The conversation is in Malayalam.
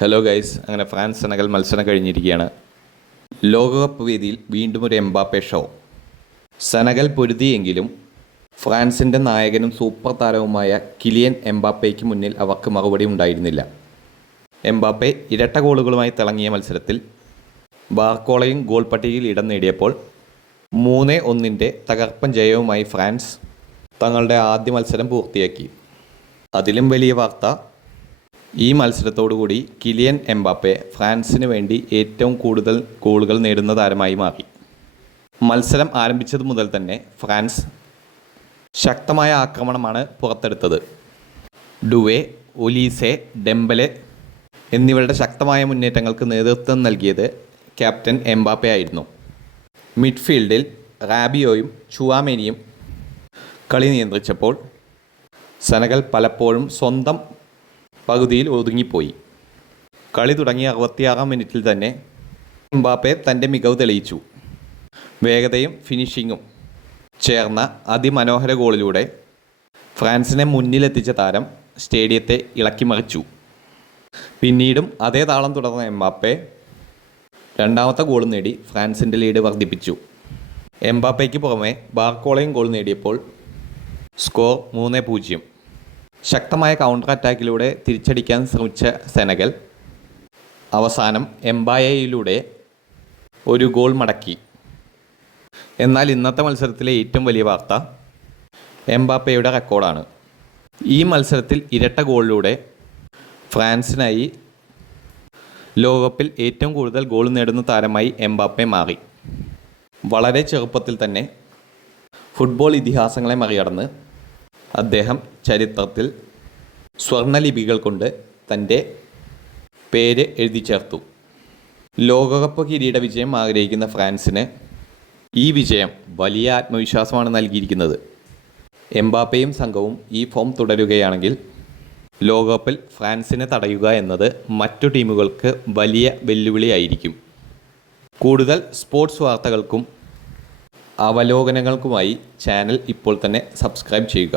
ഹലോ ഗൈസ്, അങ്ങനെ ഫ്രാൻസ് സെനഗൽ മത്സരം കഴിഞ്ഞിരിക്കുകയാണ്. ലോകകപ്പ് വേദിയിൽ വീണ്ടും ഒരു എംബാപ്പെ ഷോ. സെനഗൽ പൊരുതിയെങ്കിലും ഫ്രാൻസിൻ്റെ നായകനും സൂപ്പർ താരവുമായ കിലിയൻ എംബാപ്പയ്ക്ക് മുന്നിൽ അവർക്ക് മറുപടി ഉണ്ടായിരുന്നില്ല. എംബാപ്പെ ഇരട്ട ഗോളുകളുമായി തിളങ്ങിയ മത്സരത്തിൽ ബാർക്കോളയും ഗോൾ പട്ടികയിൽ ഇടം നേടിയപ്പോൾ 3-1 തകർപ്പൻ ജയവുമായി ഫ്രാൻസ് തങ്ങളുടെ ആദ്യ മത്സരം പൂർത്തിയാക്കി. അതിലും വലിയ വാർത്ത, ഈ മത്സരത്തോടുകൂടി കിലിയൻ എംബാപ്പെ ഫ്രാൻസിന് വേണ്ടി ഏറ്റവും കൂടുതൽ ഗോളുകൾ നേടുന്ന താരമായി മാറി. മത്സരം ആരംഭിച്ചതു മുതൽ തന്നെ ഫ്രാൻസ് ശക്തമായ ആക്രമണമാണ് പുറത്തെടുത്തത്. ഡുവെ, ഒലീസെ, ഡെംബലെ എന്നിവരുടെ ശക്തമായ മുന്നേറ്റങ്ങൾക്ക് നേതൃത്വം നൽകിയത് ക്യാപ്റ്റൻ എംബാപ്പെ ആയിരുന്നു. മിഡ്ഫീൽഡിൽ റാബിയോയും ചുവാമേനിയും കളി നിയന്ത്രിച്ചപ്പോൾ സെനഗൽ പലപ്പോഴും സ്വന്തം പകുതിയിൽ ഒതുങ്ങിപ്പോയി. കളി തുടങ്ങിയ 66-ാം മിനിറ്റിൽ തന്നെ എംബാപ്പെ തൻ്റെ മികവ് തെളിയിച്ചു. വേഗതയും ഫിനിഷിങ്ങും ചേർന്ന അതിമനോഹര ഗോളിലൂടെ ഫ്രാൻസിനെ മുന്നിലെത്തിച്ച താരം സ്റ്റേഡിയത്തെ ഇളക്കിമറിച്ചു. പിന്നീടും അതേ താളം തുടർന്ന എംബാപ്പെ രണ്ടാമത്തെ ഗോൾ നേടി ഫ്രാൻസിൻ്റെ ലീഡ് വർദ്ധിപ്പിച്ചു. എംബാപ്പയ്ക്ക് പുറമെ ബാർക്കോളയും ഗോൾ നേടിയപ്പോൾ സ്കോർ 3-0. ശക്തമായ കൗണ്ടർ അറ്റാക്കിലൂടെ തിരിച്ചടിക്കാൻ ശ്രമിച്ച സെനഗൽ അവസാനം എംബായയിലൂടെ ഒരു ഗോൾ മടക്കി. എന്നാൽ ഇന്നത്തെ മത്സരത്തിലെ ഏറ്റവും വലിയ വാർത്ത എംബാപ്പയുടെ റെക്കോർഡാണ്. ഈ മത്സരത്തിൽ ഇരട്ട ഗോളിലൂടെ ഫ്രാൻസിനായി ലോകകപ്പിൽ ഏറ്റവും കൂടുതൽ ഗോൾ നേടുന്ന താരമായി എംബാപ്പെ മാറി. വളരെ ചെറുപ്പത്തിൽ തന്നെ ഫുട്ബോൾ ഇതിഹാസങ്ങളെ മറികടന്ന് അദ്ദേഹം ചരിത്രത്തിൽ സ്വർണ്ണലിപികൾ കൊണ്ട് തൻ്റെ പേര് എഴുതി ചേർത്തു. ലോകകപ്പ് കിരീട വിജയം ആഗ്രഹിക്കുന്ന ഫ്രാൻസിന് ഈ വിജയം വലിയ ആത്മവിശ്വാസമാണ് നൽകിയിരിക്കുന്നത്. എംബാപ്പയും സംഘവും ഈ ഫോം തുടരുകയാണെങ്കിൽ ലോകകപ്പിൽ ഫ്രാൻസിനെ തടയുക എന്നത് മറ്റു ടീമുകൾക്ക് വലിയ വെല്ലുവിളിയായിരിക്കും. കൂടുതൽ സ്പോർട്സ് വാർത്തകൾക്കും അവലോകനങ്ങൾക്കുമായി ചാനൽ ഇപ്പോൾ തന്നെ സബ്സ്ക്രൈബ് ചെയ്യുക.